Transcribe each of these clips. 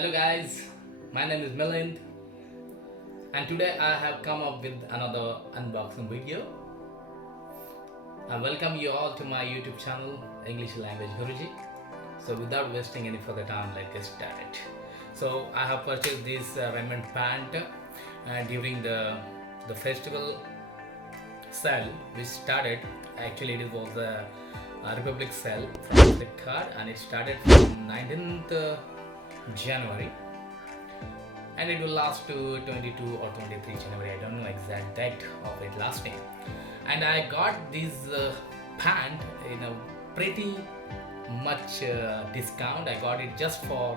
Hello guys, my name is Milind and today I have come up with another unboxing video. I welcome you all to my YouTube channel English Language Guruji. So without wasting any further time, let's get started. So I have purchased this Raymond Pant during the festival sale which started. Actually it was a Republic sale from Flipkart and it started from 19th January and it will last to 22 or 23 January. I don't know exact date of it lasting. And I got this pant in a pretty much discount. I got it just for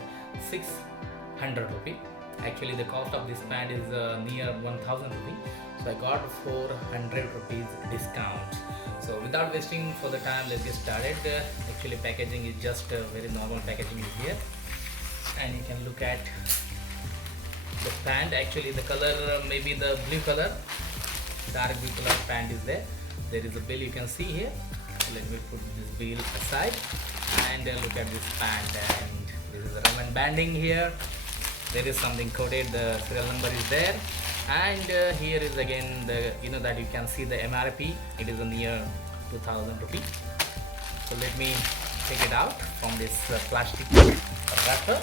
600 rupee. Actually the cost of this pant is near 1000 rupee. So I got 400 rupees discount. So without wasting for the time, let's get started. Actually packaging is just very normal packaging is here. And you can look at the pant. Actually the color maybe the blue color, dark blue color pant is there. There is a bill you can see here. Let me put this bill aside and look at this pant. And this is the Raymond banding here. There is something coded, the serial number is there. And here is again the that you can see the MRP. It is near 2000 rupees. So let me take it out from this plastic wrapper,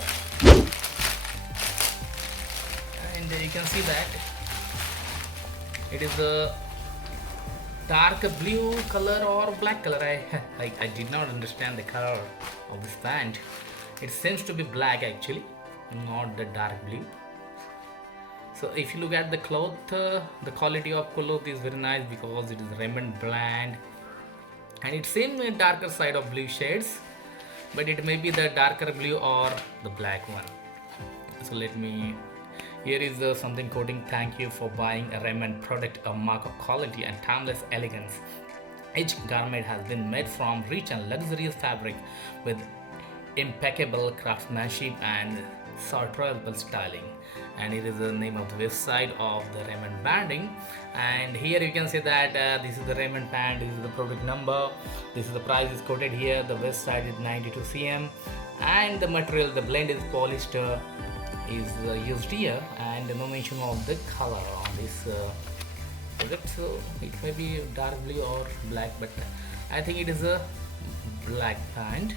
and you can see that it is a dark blue color or black color. I did not understand the color of this pant. It seems to be black actually, not the dark blue. So if you look at the cloth, the quality of cloth is very nice because it is Raymond brand and it's in a darker side of blue shades, but it may be the darker blue or the black one. So let me, here is something quoting, "Thank you for buying a Raymond product, a mark of quality and timeless elegance. Each garment has been made from rich and luxurious fabric with impeccable craftsmanship and sartorial styling." And it is the name of the website of the Raymond banding. And here you can see that this is the Raymond pant, this is the product number, this is the price is quoted here, the waist side is 92 cm, and the material, the blend is polyester is used here, and no mention of the color on this product. So it may be dark blue or black, but I think it is a black pant,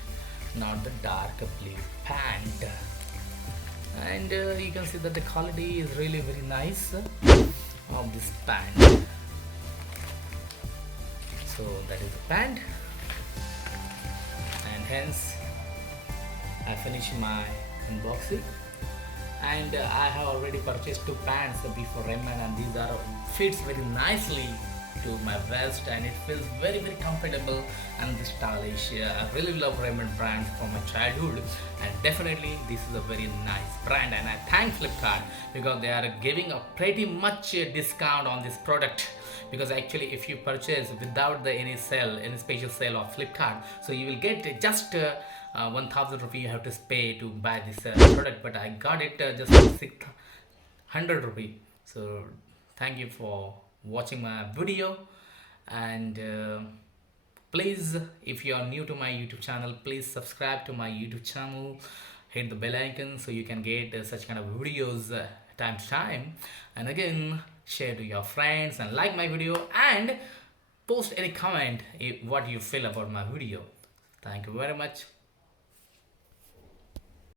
not the dark blue pant. And you can see that the quality is really very nice of this pant. So that is the pant, and hence I finished my unboxing. And I have already purchased two pants before Raymond, and these are fits very nicely to my vest, and it feels very comfortable and stylish. I really love Raymond brand from my childhood, and definitely this is a very nice brand, and I thank Flipkart because they are giving a pretty much discount on this product. Because actually if you purchase without any sale, any special sale of Flipkart, so you will get just 1000 rupee you have to pay to buy this product, but I got it just for 600 rupee. So thank you for watching my video, and please, if you are new to my YouTube channel, please subscribe to my YouTube channel, hit the bell icon so you can get such kind of videos time to time, and again share to your friends and like my video and post any comment what you feel about my video. Thank you very much.